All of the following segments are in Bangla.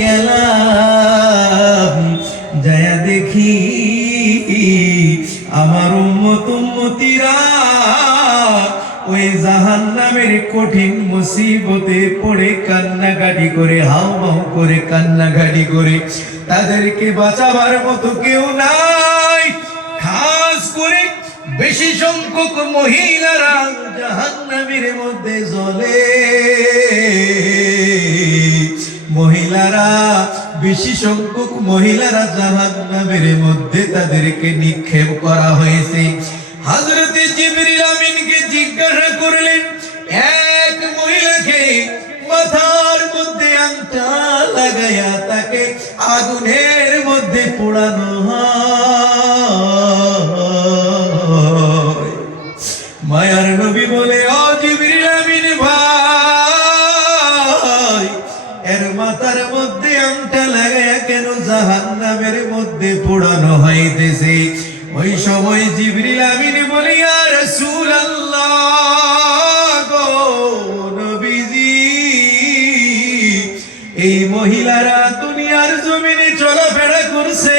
গেলাম, যায়া দেখি আমার উম্মত উম্মতিরা ওই জাহান্নামের কঠিন মুসিবতে পড়ে কান্নাকাটি করে, হাউমাউ করে কান্নাকাটি করে। তাদেরকে বাঁচাবার মতো কেউ নাই। খাস করে বেশি সংখ্যক মহিলারা জাহান্নামের মধ্যে জ্বলে। মহিলারা, বেশি সংখ্যক মহিলারা জাহান্নামের মধ্যে তাদেরকে নিক্ষেপ করা হয়েছে। হযরতে জিবরিল আমিনকে জিজ্ঞাসা করলেন, এক মহিলাকে মাথার মধ্যে আংটা লাগায়া তাকে আগুনের মধ্যে পোড়ানো হয়। মায়ার নবী বলে, ও জিবরিল আমিন ভাই, এর মাথার মধ্যে আংটা লাগায়া কেন জাহান্নামের মধ্যে পোড়ানো হইতেছে? ওই সময় জিবরিল আমিন বলে, ইয়া রাসূলুল্লাহ গো নবীজি, এই মহিলারা দুনিয়ার জমিনে চলাফেরা করছে,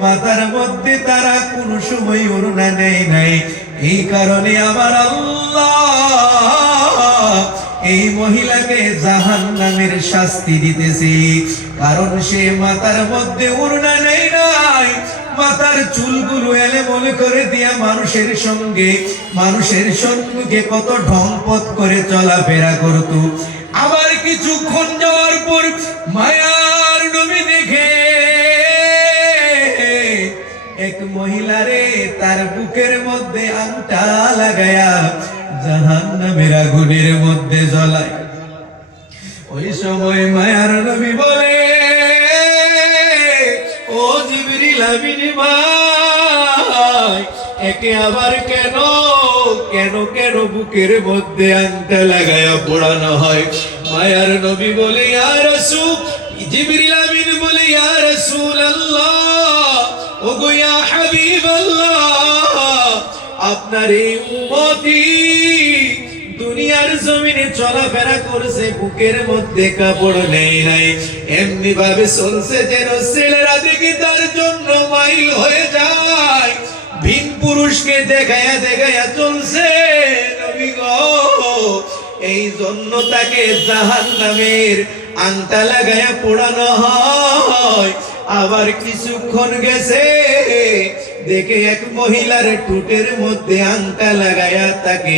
মাথার মধ্যে তারা কোন সময় ওড়না নেয় নাই। এই কারণে আমার আল্লাহ এই মহিলাকে জাহান্নামের শাস্তি দিতেছে। কারণ সে মাথার মধ্যে ওড়না নেয় নাই, মাথার চুলগুলো এলোমেলো করে দিয়া মানুষের সঙ্গে কত ঢংপথ করে চলাফেরা করত। আবার কিছুক্ষণ যাওয়ার পর মায়ার নবী দেখে এক মহিলারে তার বুকের মধ্যে আংটা লাগায়া জাহান্নামের আগুনের মধ্যে জ্বলায়। ওই সময় মায়ার নবী বলে, ও জিবরিল আমিন ভাই, একে আবার কেন কেন কেন বুকের মধ্যে আংটা লাগায়া পোড়ানো হয়? মায়ার নবী বলে, ইয়া রাসূল, জিবরিল আমিন বলে, ইয়া রাসূলুল্লাহ, ওগো ইয়া হাবিবাল্লাহ, আপনার এই উম্মতি দুনিয়ার জমিনে চলাফেরা করছে, বুকের মধ্যে কাপড় নেই নাই, এমনি ভাবে চলছে যেন ছেলেরা দেখি তার জন্য মাইল হয়ে যায়। ভিন পুরুষকে দেখায়া দেখায়া চলছে। নবী গো, এই জন্য তাকে জাহান্নামের আংটা লাগায়া পোড়ানো হয়। আবার কিছুক্ষণ গেছে, দেখে এক মহিলার ঠোঁটের মধ্যে আংটা লাগায়া তাকে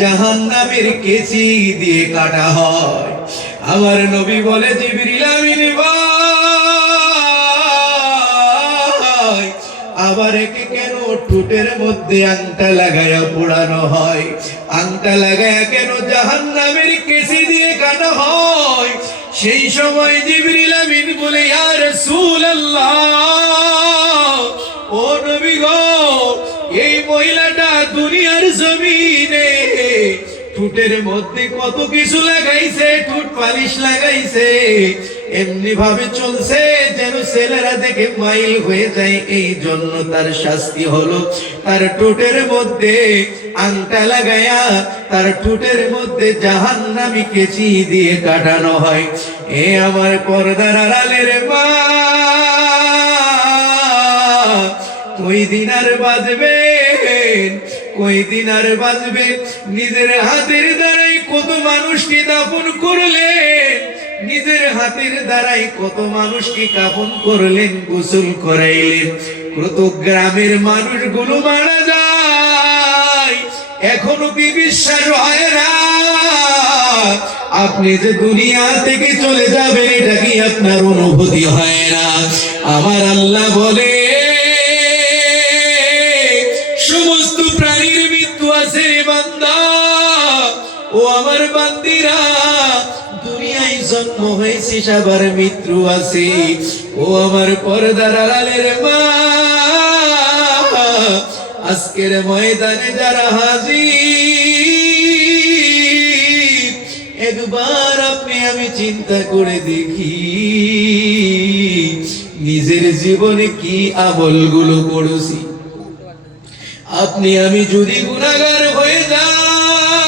জাহান্নামের কেচি দিয়ে কাটা হয়। আমার নবী বলে, জিবরিল আমিন ভাই, আবার একে কেন ঠোঁটের মধ্যে আংটা লাগায়া পোড়ানো হয়? আংটা লাগায়া কেন জাহান্নামের কেচি দিয়ে কাটা হয়? সেই সময় জিবরিল আমিন বলে, ইয়া রাসূলুল্লাহ, ও নবী গো, এই মহিলাটা দুনিয়ার জমিনে ঠোঁটের মধ্যে কত কিছু লাগাইছে, ঠোঁট পালিশ লাগাইছে, এমনি ভাবে চলছে যেন ছেলেরা দেখে মাইল হয়ে যায়। এই জন্য তার শাস্তি হলো তার ঠোঁটের মধ্যে আংটা লাগায়া তার ঠোঁটের মধ্যে জাহান্নামী কেচি দিয়ে কাটানো হয়। এ আমার পর্দার আড়ালের মা, কই দিন আর বাজবেন, কই দিন আর বাজবেন? নিজের হাতের দ্বারাই কত মানুষকে দাফন করলেন, নিজের হাতের দ্বারাই কত মানুষকে কাফন করলেন, গোসল করাইলেন, কত গ্রামের মানুষগুলো মারা যায়, এখনো কি বিশ্বাস হয় না? আপনি যে দুনিয়া থেকে চলে যাবেন, এটা কি আপনার অনুভূতি হয় না? আমার আল্লাহ বলে, সমস্ত প্রাণীর মৃত্যু আছে বান্দা, ও আমার বান্দিরা, দুনিয়ায় জন্ম হয়েছিস আবার মৃত্যু আছে। ও আমার পর্দার আড়ালের মা, আজকের ময়দানে যারা হাজির, একবার আপনি আমি চিন্তা করে দেখি নিজের জীবনে কি আমলগুলো করেছি। আপনি আমি যদি